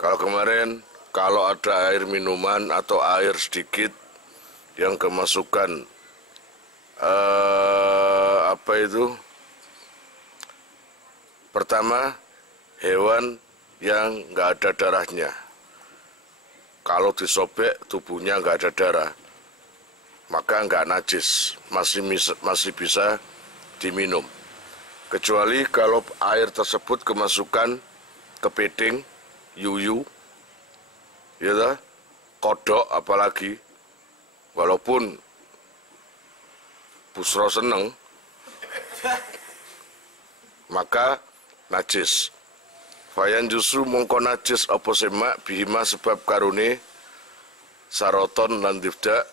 Kalau kemarin, kalau ada air minuman atau air sedikit yang kemasukan apa itu? Pertama, hewan yang nggak ada darahnya. Kalau disobek tubuhnya nggak ada darah, maka nggak najis, masih bisa diminum. Kecuali kalau air tersebut kemasukan kepiting, yuyu, ya, kodok apalagi, walaupun Busro seneng, maka najis. Fayan justru mongko najis apa semak bihima sebab karune saroton lan difda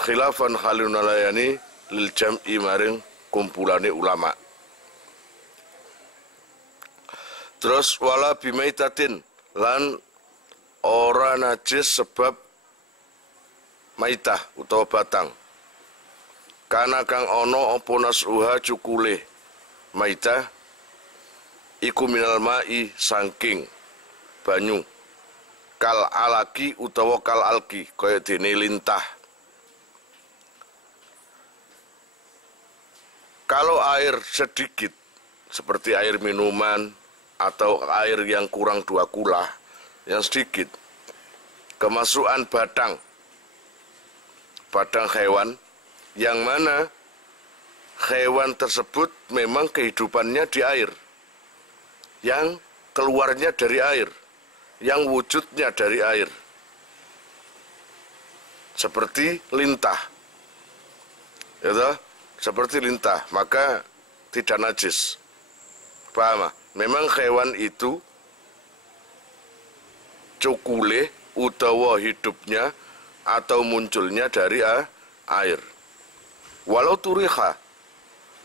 khilafan halunalayani lil jam'i maring kumpulane ulama. Terus wala bimaitatin lan ora najis sebab maitah utawa batang. Kana kang ono apa nasuha cukule maitah iku minal ma'i sangking banyu kal alaki utawa kal alki kaya dene lintah. Kalau air sedikit seperti air minuman atau air yang kurang 2 kula yang sedikit kemasukan badang hewan yang mana hewan tersebut memang kehidupannya di air, yang keluarnya dari air, yang wujudnya dari air, seperti lintah, ya, seperti lintah, maka tidak najis. Paham? Memang hewan itu cukule utawa hidupnya atau munculnya dari air. Walau turiha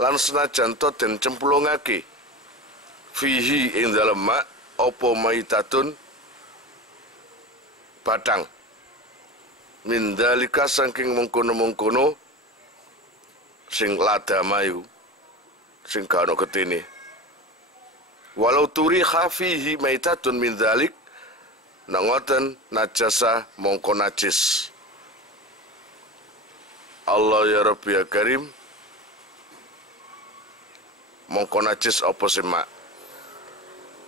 lan senajan to den cemplungake fihi ing dalem mak apa maitatun badang min dalika saking mengkono-mengkono sing ladamayu sing gak ono getine. Walau turiha fihi maitatun min dalik nangoten najasa mongko najis. Allah ya Rabbi ya Karim, mongko najis apa semak.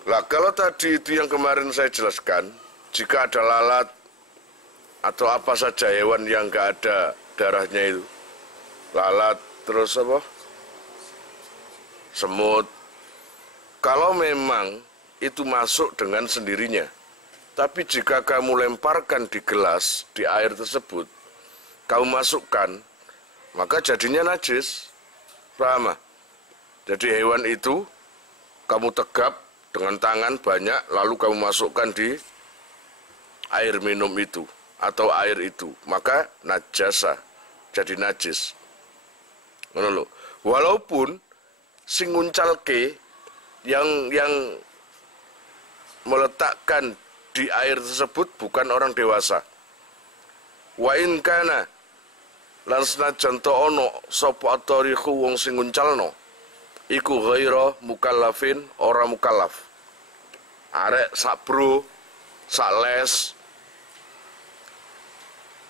Lah kalau tadi itu yang kemarin saya jelaskan, jika ada lalat atau apa saja hewan yang gak ada darahnya itu, lalat terus apa? Semut. Kalau memang itu masuk dengan sendirinya, tapi jika kamu lemparkan di gelas, di air tersebut, kamu masukkan, maka jadinya najis. Paham? Jadi hewan itu kamu tegap dengan tangan banyak, lalu kamu masukkan di air minum itu atau air itu, maka najasa, jadi najis. Walaupun sing nguncalke yang meletakkan di air tersebut bukan orang dewasa. Wa in kana lan senajan to ono sapa atarihu wong sing nguncalno iku ghaira mukallafin, ora mukallaf. Arek sakbro, sak les,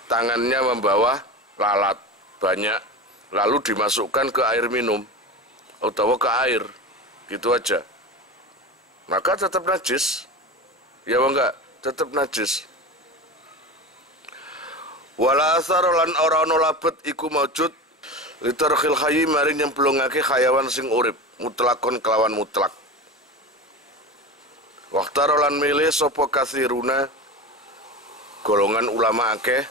tangannya membawa lalat banyak, lalu dimasukkan ke air minum atau ke air, gitu aja, maka tetap najis. Ya enggak, tetap najis. Wala asar lan ora ana labet iku maujud litarkhil hayy maring nyemplungake hayawan sing urip mutlakon kelawan mutlak. Waqtar lan milih sapa katsiruna golongan ulama akeh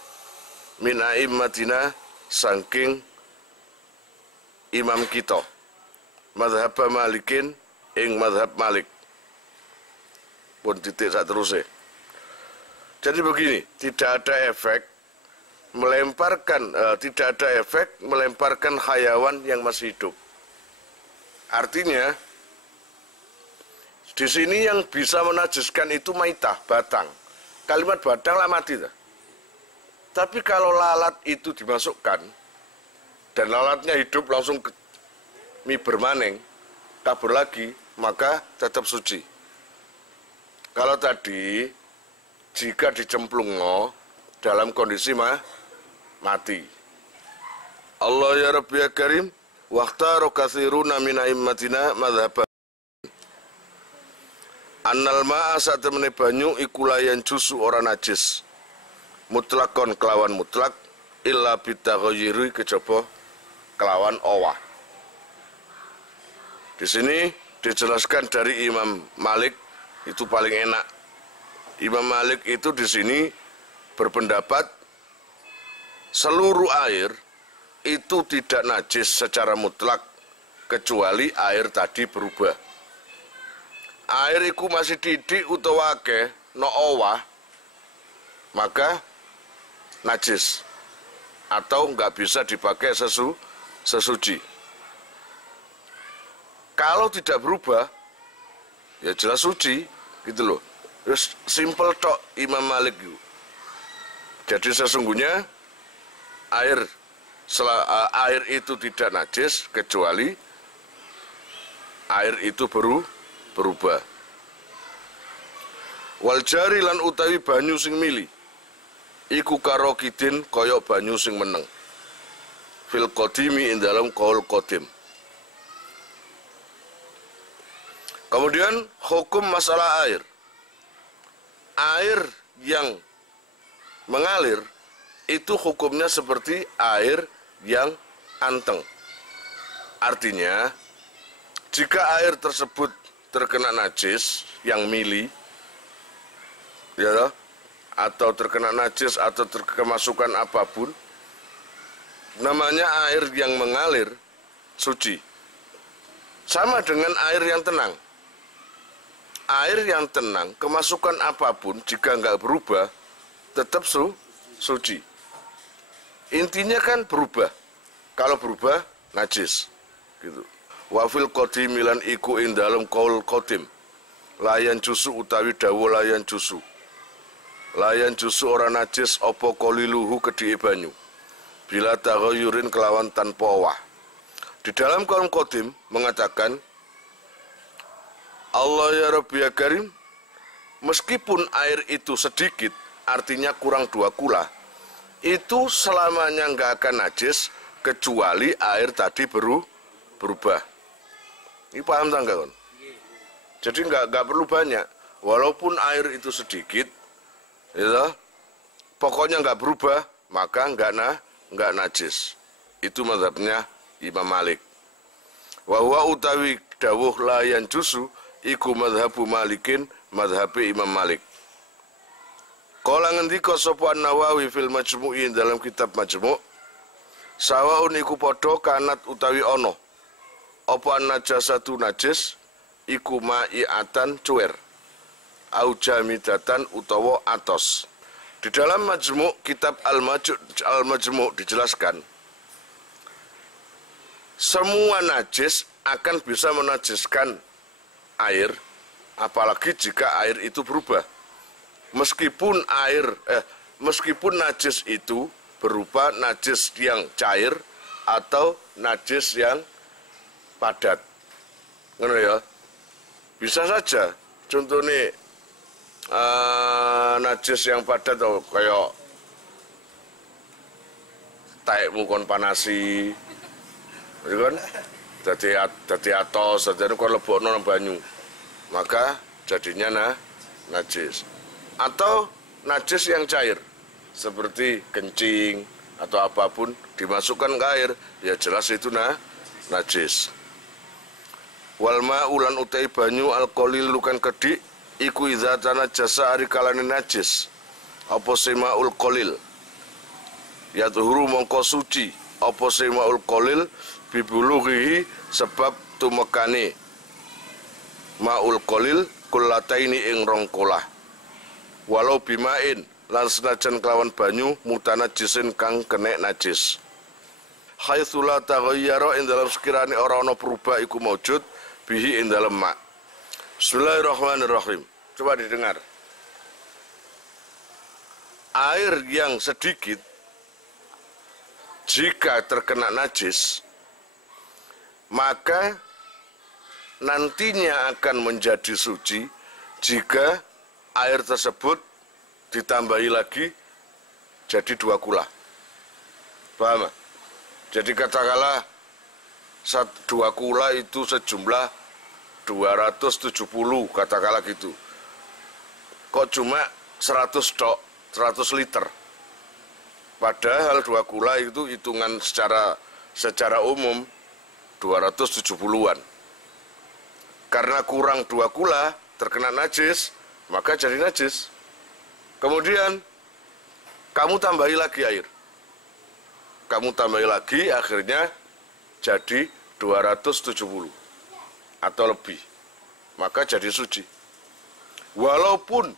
min aimmatina saking imam kita mazhab Malikin ing mazhab Malik pun titik sak terusé. Jadi begini, tidak ada efek melemparkan hayawan yang masih hidup. Artinya di sini yang bisa menajiskan itu maitah, batang. Kalimat batang lah mati. Tapi kalau lalat itu dimasukkan dan lalatnya hidup langsung miber maning, kabur lagi, maka tetap suci. Kalau tadi jika dicemplungno dalam kondisi mati. Allah ya Rabbi ya Karim, waqtaru katsiruna min a'immatina madhhab annal ma'a sak temene banyu iku layan jusu ora najis. Mutlakon kelawan mutlak illa bitaghayyiri kejaba kelawan owah. Di sini dijelaskan dari Imam Malik itu paling enak. Imam Malik itu di sini berpendapat seluruh air itu tidak najis secara mutlak kecuali air tadi berubah. Air iku masih didik utawa akeh no owah maka najis atau nggak bisa dipakai sesuci. Kalau tidak berubah ya jelas suci gitu loh. Terus simple tok Imam Malik itu. Jadi sesungguhnya air itu tidak najis kecuali air itu berubah. Wal jari lan utawi banyu sing mili iku karokidin koyok banyu sing meneng fil qadimi ing dalam qaul qadim. Kemudian hukum masalah air. Air yang mengalir itu hukumnya seperti air yang anteng. Artinya, jika air tersebut terkena najis yang mili, ya, atau terkena najis atau terkemasukan apapun, namanya air yang mengalir suci. Sama dengan air yang tenang. Air yang tenang, kemasukan apapun jika nggak berubah, tetap suci. Intinya kan berubah. Kalau berubah, najis. Gitu. Wafil qadim lan iku ing dalem qaul qadim. Layan jusu utawi dawa layan jusu. Layan jusu ora najis apa qaliluhu kedhike banyu. Bila taghayyurin kelawan tanpa owah. Di dalam qaul qadim mengatakan Allah ya Rabbi ya Karim, meskipun air itu sedikit, artinya kurang 2 kula, itu selamanya nggak akan najis kecuali air tadi berubah. Ini paham tak kawan? Jadi nggak perlu banyak, walaupun air itu sedikit, ya, pokoknya nggak berubah, maka nggak najis. Itu mazhabnya Imam Malik. Wa utawi dawuh layan jusu iku madhabu Malikin, madhabi Imam Malik. Kala ngendika sapa Nawawi fil Majmu'i dalam kitab Majmu', sawaun iku padha kanat utawi ana apa najasatu najis iku ma'iatan cuwer au jamidatan utawa atos. Di dalam Majmu' kitab Al-Majmu' dijelaskan semua najis akan bisa menajiskan air, apalagi jika air itu berubah. Meskipun najis itu berupa najis yang cair atau najis yang padat. Ngono ya. Bisa saja. Contohnya najis yang padat atau kayak taekmu kon panasi. Ya kan? Dadi atos, dadi kon lebokno nang banyu. Maka jadinya najis. Atau najis yang cair seperti kencing atau apapun dimasukkan ke air, ya jelas itu najis. Wal ma'ulan utai banyu alkolil lukan kedik iku idza tanajjasa ari kalane najis. Apa semaul qalil? Ya tuhuru mongko suci. Apa semaul qalil bibulughihi sebab tumekane maul qalil kullataini ing rong kolah. Walau bimain lan senajan kelawan banyu mutanajisin kang kenek najis. Haitsu la taghayyara ing dalam sekirane ora ana perubah iku maujud bihi ing dalam ma. Bismillahirrahmanirrahim. Coba didengar. Air yang sedikit jika terkena najis maka nantinya akan menjadi suci jika air tersebut ditambahi lagi jadi 2 kula. Paham? Jadi katakanlah 2 kula itu sejumlah 270, katakanlah gitu. Kok cuma 100 tok, 100 liter. Padahal 2 kula itu hitungan secara umum 270-an. Karena kurang 2 kula terkena najis, maka jadi najis. Kemudian kamu tambahi lagi air. Kamu tambahi lagi, akhirnya jadi 270 atau lebih. Maka jadi suci. Walaupun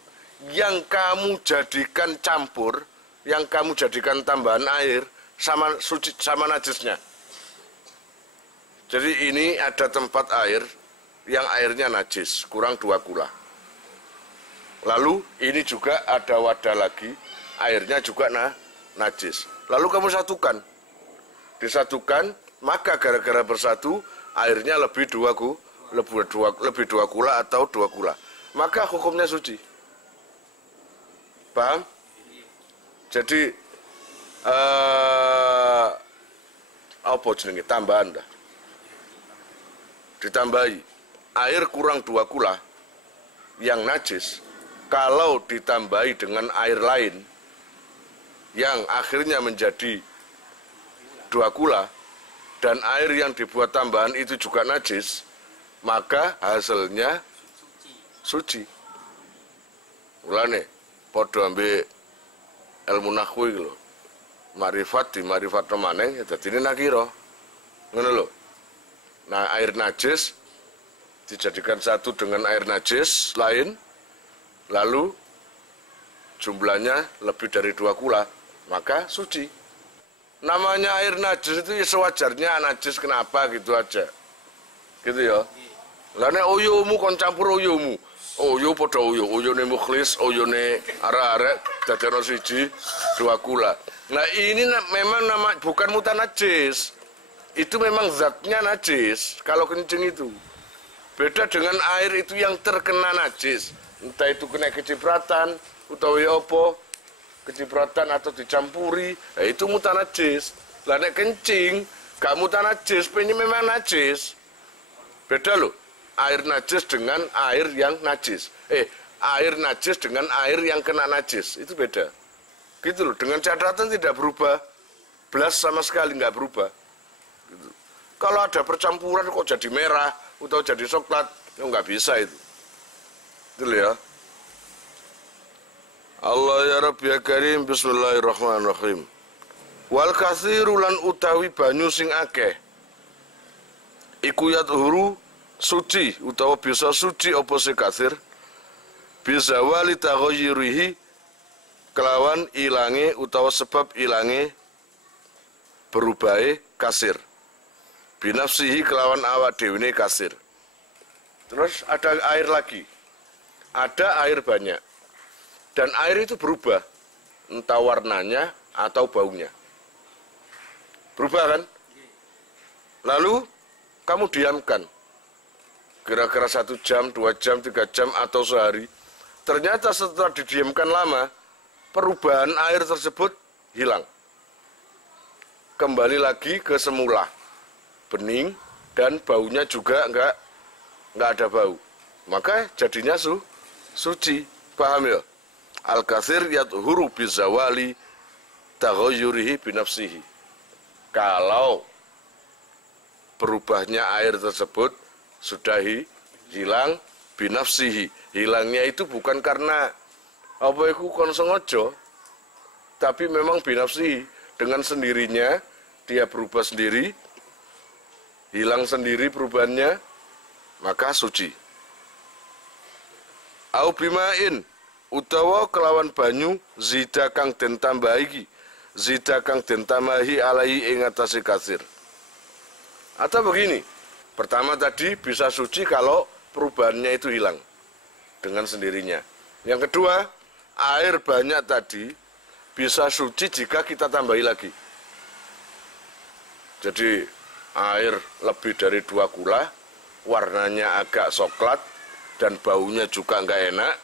yang kamu jadikan campur, yang kamu jadikan tambahan air sama suci, sama najisnya. Jadi ini ada tempat air yang airnya najis, kurang 2 kula. Lalu ini juga ada wadah lagi, airnya juga najis. Lalu kamu satukan. Disatukan, maka gara-gara bersatu, airnya lebih 2 kula atau 2 kula. Maka hukumnya suci. Paham? Jadi apa jenenge tambahan dah. Ditambahi air kurang 2 kula yang najis, kalau ditambahi dengan air lain yang akhirnya menjadi 2 kula dan air yang dibuat tambahan itu juga najis, maka hasilnya suci. Mulane padha ambek ilmu nahwu iki lho. Marifat di marifat maneh dadine nakira. Ngono lho. Nah, air najis dijadikan satu dengan air najis lain, lalu jumlahnya lebih dari 2 kula, maka suci. Namanya air najis itu ya sewajarnya najis, kenapa gitu aja. Gitu ya. Lah nek uyumu kon campur uyumu. Uyu padha uyune mukhlis, uyune arek-arek dadekno siji 2 kula. Nah, ini memang bukan mutan najis. Itu memang zatnya najis kalau kencing itu. Beda dengan air itu yang terkena najis. Entah itu kena kecipratan, utawa apa, kecipratan atau dicampuri, itu mutan najis. Lah nek kencing, gak mutan najis, ini memang najis. Beda loh, air najis dengan air yang najis. Air najis dengan air yang kena najis, itu beda. Gitu loh, dengan catatan tidak berubah. Belas sama sekali nggak berubah. Gitu. Kalau ada percampuran kok jadi merah atau jadi coklat, ya nggak bisa itu. Itu ya. Allah ya Rabbi ya Karim, bismillahirrahmanirrahim. Wal kathiru lan utawi banyu sing akeh. Iku yathuru suci utawa bisa suci apa sing kathir. Bisa wali taghayyurihi kelawan ilange utawa sebab ilange berubahe kasir. Binafsihi kelawan awak dhewe kasir. Terus ada air lagi. Ada air banyak. Dan air itu berubah, entah warnanya atau baunya. Berubah kan? Lalu kamu diamkan. Kira-kira 1 jam, 2 jam, 3 jam atau sehari. Ternyata setelah didiamkan lama, perubahan air tersebut hilang. Kembali lagi ke semula. Bening dan baunya juga enggak ada bau. Maka jadinya suci. Paham ya? Al-kathir yathuru bizawali taghayyurihi binafsihi. Kalau berubahnya air tersebut sudah hilang binafsihi. Hilangnya itu bukan karena apa iku kon sengaja, tapi memang binafsihi, dengan sendirinya dia berubah sendiri, hilang sendiri perubahannya, maka suci. Au bimain utawa kelawan banyu zida kang den tambahi, zida kang den tambahi alai ing atase kasir. Atau begini, pertama tadi bisa suci kalau perubahannya itu hilang dengan sendirinya. Yang kedua, air banyak tadi bisa suci jika kita tambahi lagi. Jadi air lebih dari 2 kula, warnanya agak coklat dan baunya juga enggak enak,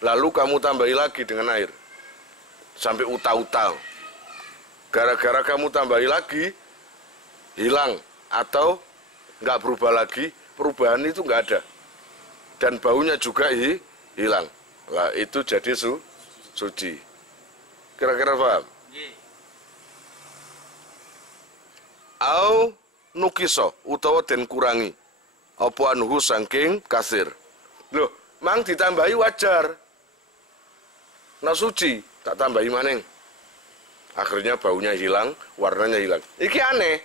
lalu kamu tambahi lagi dengan air sampai uta-uta. Gara-gara kamu tambahi lagi, hilang atau nggak berubah lagi, perubahan itu nggak ada. Dan baunya juga hilang. Nah, itu jadi suci. Kira-kira paham? Au nukiso utawa den kurangi apa anhu saking kasir. Loh, mang ditambahi wajar. Nah suci, tak tambahi maning. Akhirnya baunya hilang, warnanya hilang. Iki aneh.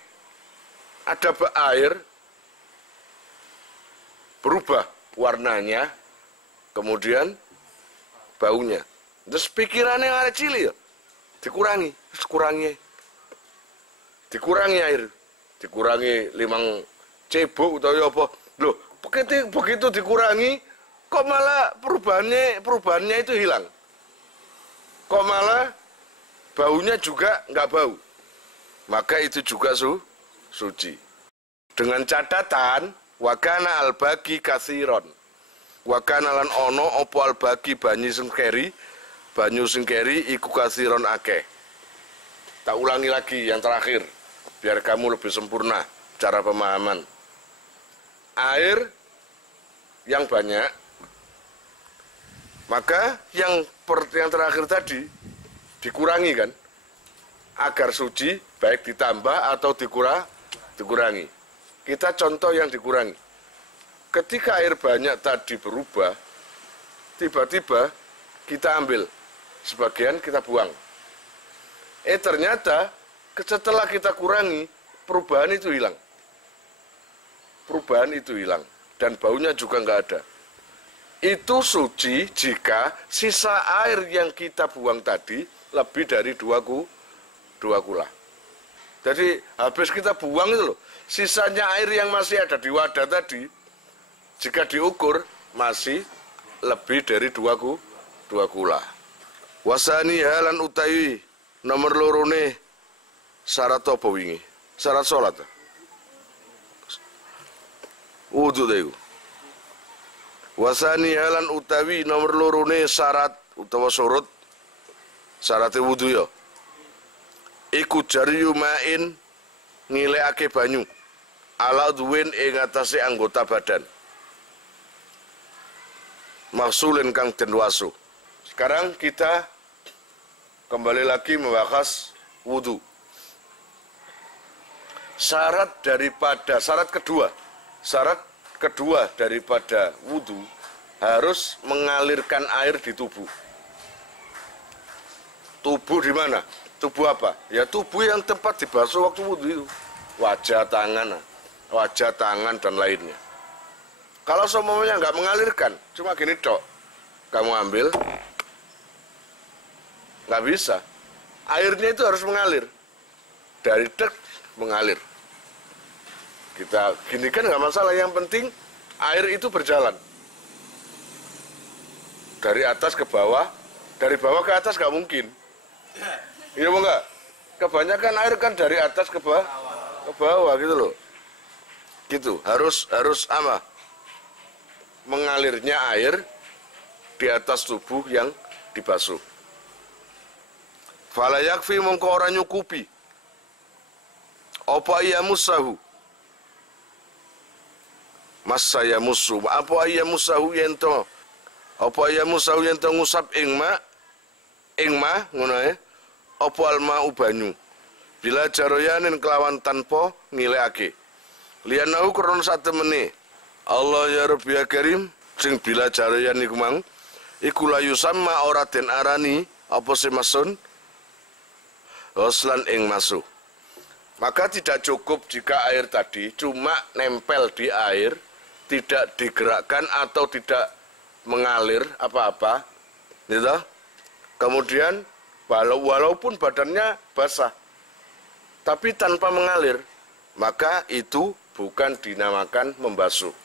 Ada air berubah warnanya, kemudian baunya. Terus pikirannya ada cili ya, dikurangi air, dikurangi 5 cebok atau apa. Loh, begitu dikurangi, kok malah perubahannya itu hilang. Kok malah baunya juga nggak bau. Maka itu juga suci. Dengan catatan wakana albagi kasiron. Wakana lan ono opo albagi banyu sing keri iku kasiron akeh. Tak ulangi lagi yang terakhir biar kamu lebih sempurna cara pemahaman. Air yang banyak, maka yang terakhir tadi dikurangi kan, agar suci baik ditambah atau dikurangi. Kita contoh yang dikurangi. Ketika air banyak tadi berubah, tiba-tiba kita ambil sebagian, kita buang. Ternyata setelah kita kurangi, perubahan itu hilang. Dan baunya juga nggak ada. Itu suci jika sisa air yang kita buang tadi lebih dari 2 kula. Jadi habis kita buang itu loh, sisanya air yang masih ada di wadah tadi, jika diukur masih lebih dari 2 kula. Wasani halan utawi nomor lorone syarat apa wingi? Syarat sholat. Wudu deh. Wasani halan utawi nomor lorone syarat utawa surut syaratnya wudu ya. Iku jariyu main ngilekake banyu ala duwin ing atase anggota badan. Maksulin kang den wasu. Sekarang kita kembali lagi membahas wudu. Syarat kedua daripada wudu harus mengalirkan air di tubuh. Tubuh di mana? Tubuh apa? Ya tubuh yang tempat dibasuh waktu wudu itu. Wajah, tangan dan lainnya. Kalau semuanya nggak mengalirkan, cuma gini dok, kamu ambil, nggak bisa. Airnya itu harus mengalir. Dari dek mengalir. Kita gini kan nggak masalah, yang penting air itu berjalan. Dari atas ke bawah, dari bawah ke atas nggak mungkin. Iya mau nggak? Kebanyakan air kan dari atas ke bawah gitu loh. Gitu, harus apa? Mengalirnya air di atas tubuh yang dibasuh. Fala yakfi mongko ora nyukupi. Apa iya musahu? Masaya musuh. Apa iya musahu yento? Apa iya musahu yento ngusap ing ma ngono ya. Apa alma ubanyu. Bila jaroyanin kelawan tanpa ngilekake. Liyanahu krana satemene. Allah ya Rabbi ya Karim sing bila jaroyan iku mang iku layu sama ora den arani apa semasun Oslan ing masuk. Maka tidak cukup jika air tadi cuma nempel di air, tidak digerakkan atau tidak mengalir apa-apa, gitu. Kemudian walaupun badannya basah, tapi tanpa mengalir, maka itu bukan dinamakan membasuh.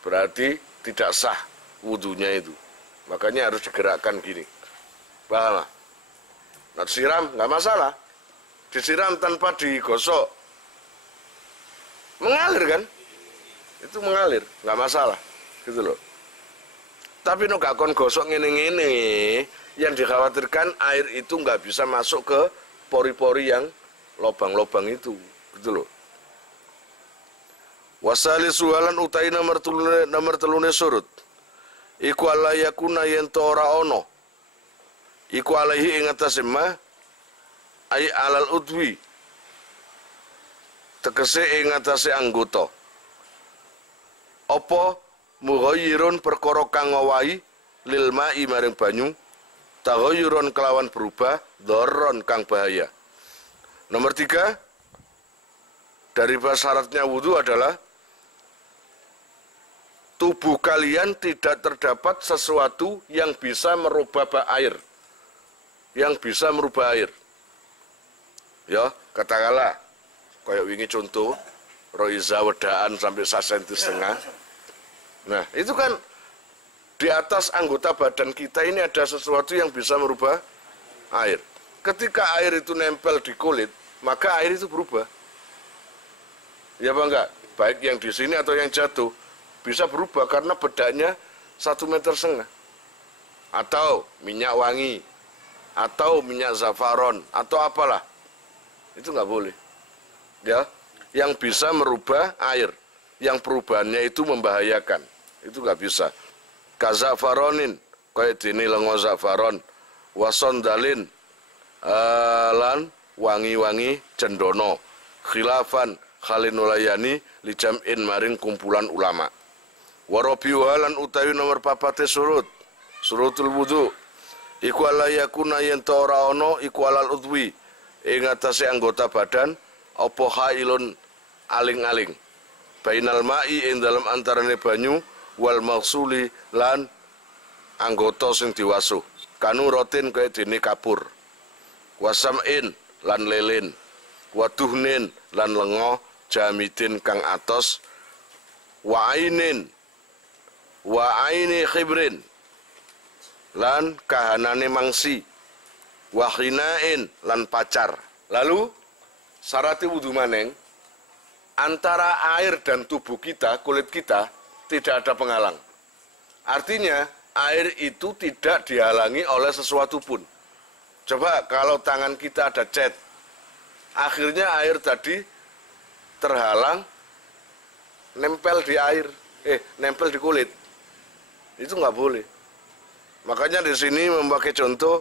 Berarti tidak sah wudunya itu. Makanya harus digerakkan gini. Paham? Nah, disiram nggak masalah, disiram tanpa digosok, mengalir kan, itu mengalir nggak masalah, gitu loh. Tapi no gak kon gosok ngene-ngene, yang dikhawatirkan air itu nggak bisa masuk ke pori-pori yang lobang-lobang itu, gitu loh. Wasali sualan utai nomor telune surut. Iku ala yakuna yen to ora ono. Iku alaihi ing atase ma ai alal udwi. Tegese ing atase anggota. Apa mughayyirun perkara kang ngowahi lil ma'i maring banyu, taghayyurun kelawan berubah, dharron kang bahaya. Nomor 3, dari syaratnya wudu adalah tubuh kalian tidak terdapat sesuatu yang bisa merubah air. Yang bisa merubah air. Ya, katakanlah, kayak wingi contoh, roiza wedaan sampai 1,5 cm. Nah, itu kan di atas anggota badan kita ini ada sesuatu yang bisa merubah air. Ketika air itu nempel di kulit, maka air itu berubah. Ya apa enggak? Baik yang di sini atau yang jatuh, bisa berubah karena bedanya 1,5 meter. Atau minyak wangi, atau minyak zafaron, atau apalah. Itu enggak boleh. Ya, yang bisa merubah air, yang perubahannya itu membahayakan. Itu enggak bisa. Kazafaronin, kayak dini lengo zafaron, wasondalin, lan wangi-wangi cendono, khilafan khalinulayani lijam'in maring kumpulan ulama. Warobiuhalan utawi nomor 4 surutul wudu. Iku ala yakuna yen ta ora ana iku alal udwi ing atase anggota badan apa hailun aling-aling. Bainal ma'i ing dalam antarane banyu wal maghsuli lan anggota sing diwasuh. Kanu rotin kaya dene kapur. Wasam'in lan lilin. Waduhnin lan lengo jamidin kang atos. Wa aini khibrin lan kahanane mangsi. Wa khinain lan pacar. Lalu syarat wudu maneng antara air dan tubuh kita, kulit kita tidak ada penghalang. Artinya air itu tidak dihalangi oleh sesuatu pun. Coba kalau tangan kita ada cat, akhirnya air tadi terhalang, nempel di air, nempel di kulit. Itu nggak boleh. Makanya di sini memakai contoh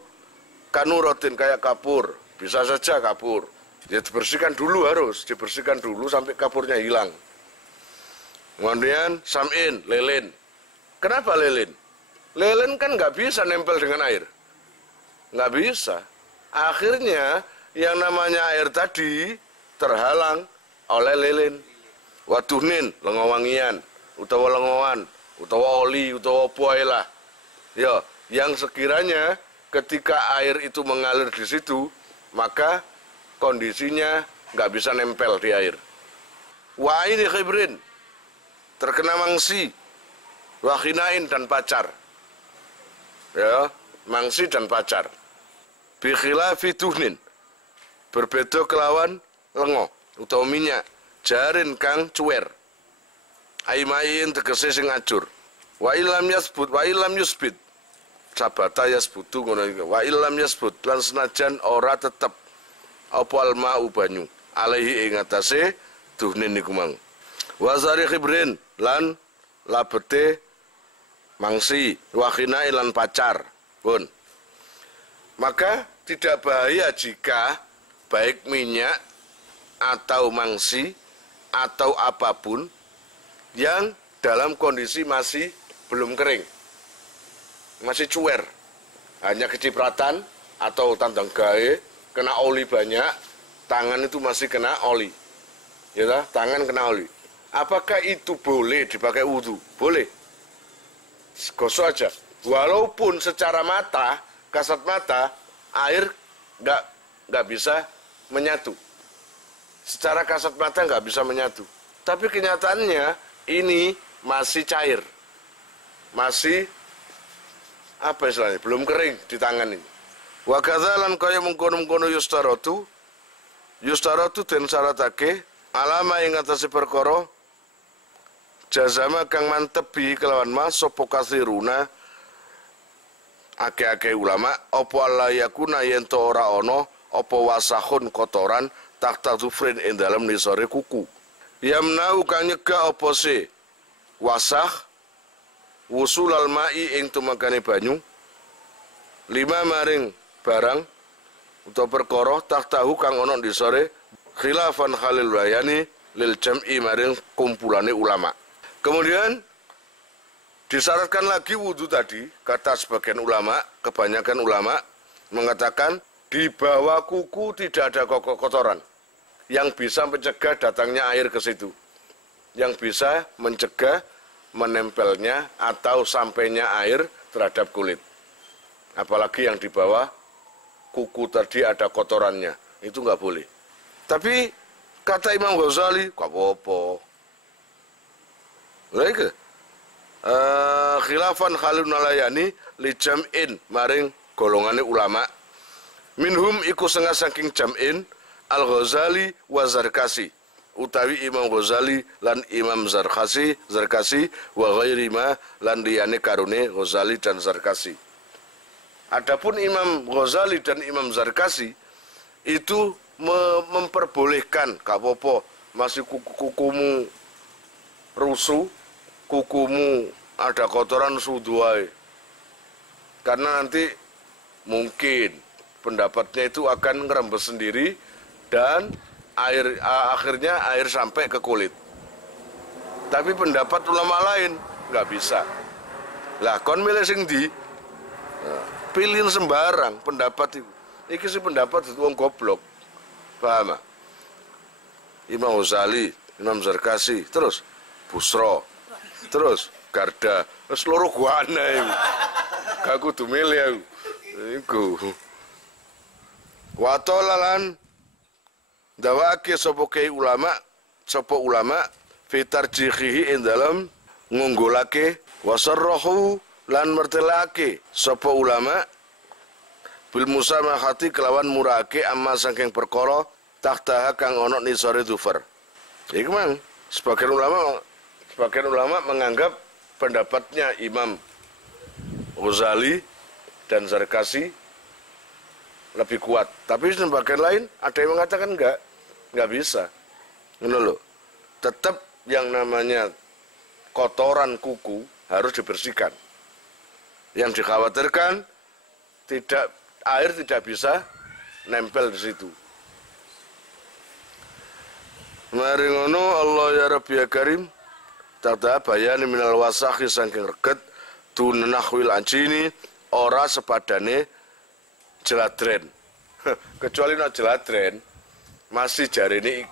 kanurotin kayak kapur, bisa saja kapur. Ya dibersihkan dulu, harus dibersihkan dulu sampai kapurnya hilang. Kemudian sam'in, lilin. Kenapa lilin? Lilin kan nggak bisa nempel dengan air. Nggak bisa. Akhirnya yang namanya air tadi terhalang oleh lilin. Waduhnin, lengowangian, utawa lengowan, utawa oli, utawa poelah. Ya, yang sekiranya ketika air itu mengalir di situ, maka kondisinya nggak bisa nempel di air. Wa ini khibrin, terkena mangsi, wahinain dan pacar. Ya, mangsi dan pacar. Bikhilafi duhnin, berbeda kelawan lengo utawa minyak, jarin kang cuwer. Aimain tegese sing ajur. Wa illam yasbut, wa illam yusbit. Sabata yasbutu ngono iki. Wa illam yasbut lan senajan ora tetep apa alma'u banyu. Alaihi ing atase duhnin niku mang. Wazari khibrin lan labete mangsi, wakhina ilan pacar pun. Maka tidak bahaya jika baik minyak atau mangsi atau apapun yang dalam kondisi masih belum kering, masih cuer, hanya kecipratan atau tandang gae, kena oli banyak, tangan itu masih kena oli, ya, tangan kena oli. Apakah itu boleh dipakai wudhu? Boleh. Gosok aja. Walaupun secara mata, kasat mata, air nggak bisa menyatu. Secara kasat mata nggak bisa menyatu. Tapi kenyataannya ini masih cair. Masih apa istilahnya? Belum kering di tangan ini. Wa kadzalan kaya mengkono-mengkono yustaratu den syaratake alama ing atase perkara jazama kang mantebi kelawan ma sapa kasiruna ake-ake ulama apa la yakuna yen to ora ana apa wasahun kotoran tahta zufrin ing dalem nisore kuku. Yamnau kang nyegah apa se wasah wusulal mai ing tumakane banyu lima maring barang utawa perkara tahtahu kang ana nisore khilafan khalil wayani lil jam'i maring kumpulane ulama. Kemudian disyaratkan lagi wudhu tadi, kata sebagian ulama, kebanyakan ulama mengatakan di bawah kuku tidak ada kotoran yang bisa mencegah datangnya air ke situ, yang bisa mencegah menempelnya atau sampainya air terhadap kulit. Apalagi yang di bawah kuku tadi ada kotorannya, itu nggak boleh. Tapi kata Imam Ghazali, gak apa-apa. Lagi khilafan khalun nalayani li jam'in maring golongane ulama minhum iku setengah saking jam'in Al-Ghazali wa Zarkasi utawi Imam Ghazali lan Imam Zarkasi wa ghairi ma lan liyane karune Ghazali dan Zarkasi. Adapun Imam Ghazali dan Imam Zarkasi itu memperbolehkan gak apa-apa masih kukumu rusuh, kukumu ada kotoran suduai, karena nanti mungkin pendapatnya itu akan ngerembes sendiri dan akhirnya air sampai ke kulit. Tapi pendapat ulama lain nggak bisa. Lah kon milih sing di pilihin sembarang pendapat itu. Iki sih pendapat itu wong goblok, paham? Imam Ghazali, Imam Zarkasi, terus Busro, terus Garda, seluruh guana itu. Gak kudu milih iku. Watolalan dawake sapa ulama fitar jihihi ing dalem ngunggulake wasarrahu lan mertelake sapa ulama bil musamahati kelawan murake amma saking perkara tahta kang ana nisore dzufar. Iku mang sebagian ulama menganggap pendapatnya Imam Ghazali dan Zarkasi lebih kuat. Tapi sebagian lain ada yang mengatakan enggak bisa. Ngono lho. Tetap yang namanya kotoran kuku harus dibersihkan. Yang dikhawatirkan air tidak bisa nempel di situ. Mari ngono Allah ya Rabbi ya Karim tata bayani minal wasakhi saking reget dunahwil anjini ora sepadane jeladren. Kecuali nak jeladren masih jari ini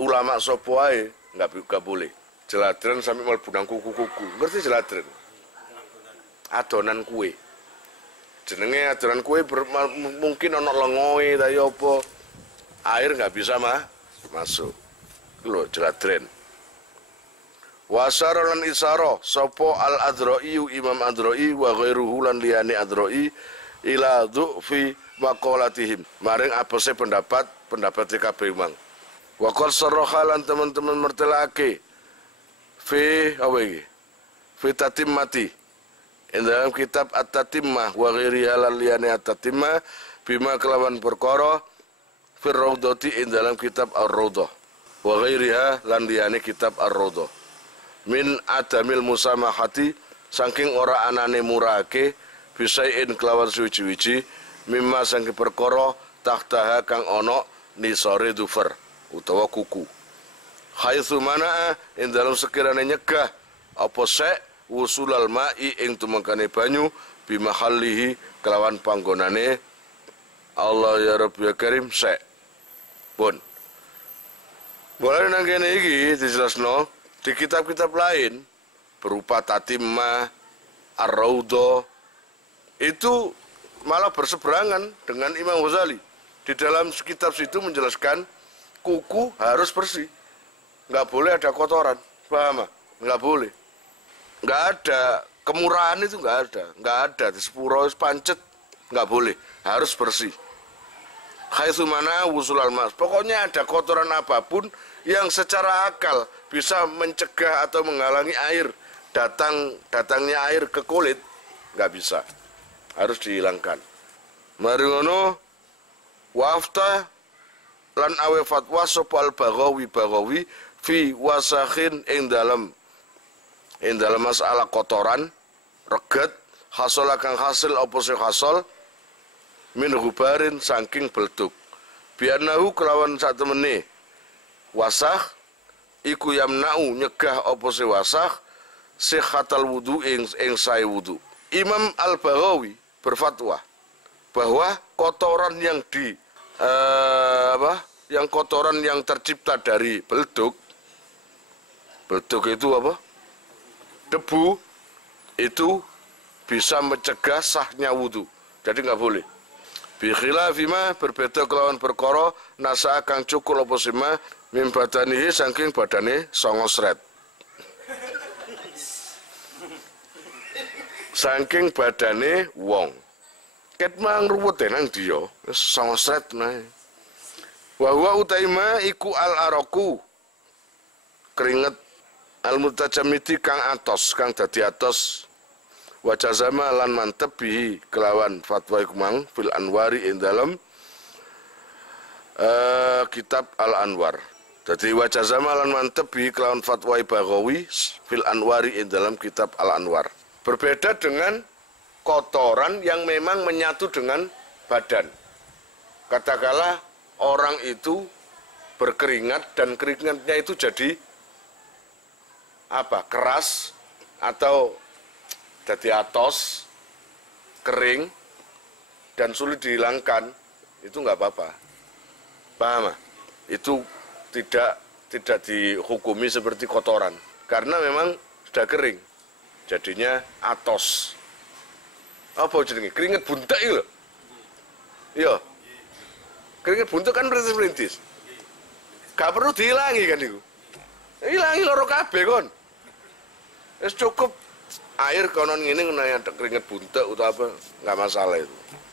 ulama sopo ae nggak boleh jeladren sampai mal bunang kuku-kuku. Ngerti jeladren? Adonan kue. Jenenge adonan kue mungkin ono lengoe ta apa. Air nggak bisa masuk. Lho jeladren. Wasara lan isara sapa al-Adrai Imam Adrai wa ghairuhu lan liyane Adrai ila dhu'fi maqalatihim maring apese pendapat kabeh mang. Wa qad sarraha lan teman-teman mertelake fi apa iki? Fi tatimmati. Dalam kitab At-Tatimmah wa ghairiha lan liyane At-Tatimmah bima kelawan perkara fi raudhati dalam kitab Ar-Raudhah wa ghairiha lan liyane kitab Ar-Raudhah. Min adamil musamahati saking ora anane murake bisain kelawan suwi-wiji mimma saking perkara tahtaha kang ana nisore dzufar utawa kuku. Haitsu mana ing dalem sekirane nyegah apa sek wusulal ma'i ing tumangkane banyu bimahallihi kelawan panggonane Allah ya Rabbi ya Karim sek. Pun. Boleh nang kene iki dijelasno di kitab-kitab lain berupa Tatimmah, Ar-Raudhah itu malah berseberangan dengan Imam Ghazali. Di dalam kitab situ menjelaskan kuku harus bersih, nggak boleh ada kotoran, paham? Nggak boleh, nggak ada kemurahan itu nggak ada di sepuro pancet nggak boleh, harus bersih. Haitsu mana wusulal mas, pokoknya ada kotoran apapun yang secara akal bisa mencegah atau menghalangi air datangnya air ke kulit nggak bisa. harus dihilangkan. Mari ngono wafta lan awe fatwa sapa al-Baghawi fi wasakhin ing dalam masalah kotoran reget hasol kang hasil apa sing hasol min hubarin saking belduk bianahu kelawan sak temene wasakh iku yamna'u nyegah apa sing wasakh sihhatal wudu ing sae wudu. Imam Al-Baghawi berfatwa bahwa kotoran yang kotoran yang tercipta dari belduk itu apa? Debu itu bisa mencegah sahnya wudu. Jadi nggak boleh. Bi khilafima berbeda kelawan perkara nasa kang cukul apa sima mim badanihi saking badane 9 sret. Saking badane wong. Ket mang ruwet nang dia, 9 sret nae. Wa huwa utaima iku al-araku. Keringet al-mutajamidi kang atos, kang dadi atos. Wa jazama lan mantep bihi kelawan fatwa iku mang fil anwari ing dalem kitab al-anwar. Dadi wa jazama lan mantep bihi kelawan fatwa Baghawi fil anwari ing dalam kitab al-anwar. Berbeda dengan kotoran yang memang menyatu dengan badan. Katakanlah orang itu berkeringat dan keringatnya itu jadi apa? Keras atau jadi atos, kering dan sulit dihilangkan, itu nggak apa-apa. Paham? Itu tidak dihukumi seperti kotoran karena memang sudah kering. Jadinya atos. Apa jenenge? Keringet buntek iki lho. Iya. Keringet buntek kan perintis-perintis. Gak perlu dihilangi kan itu. Hilangi loro kabeh kon. Wis cukup air konon ngene kena keringet buntek atau apa, enggak masalah itu.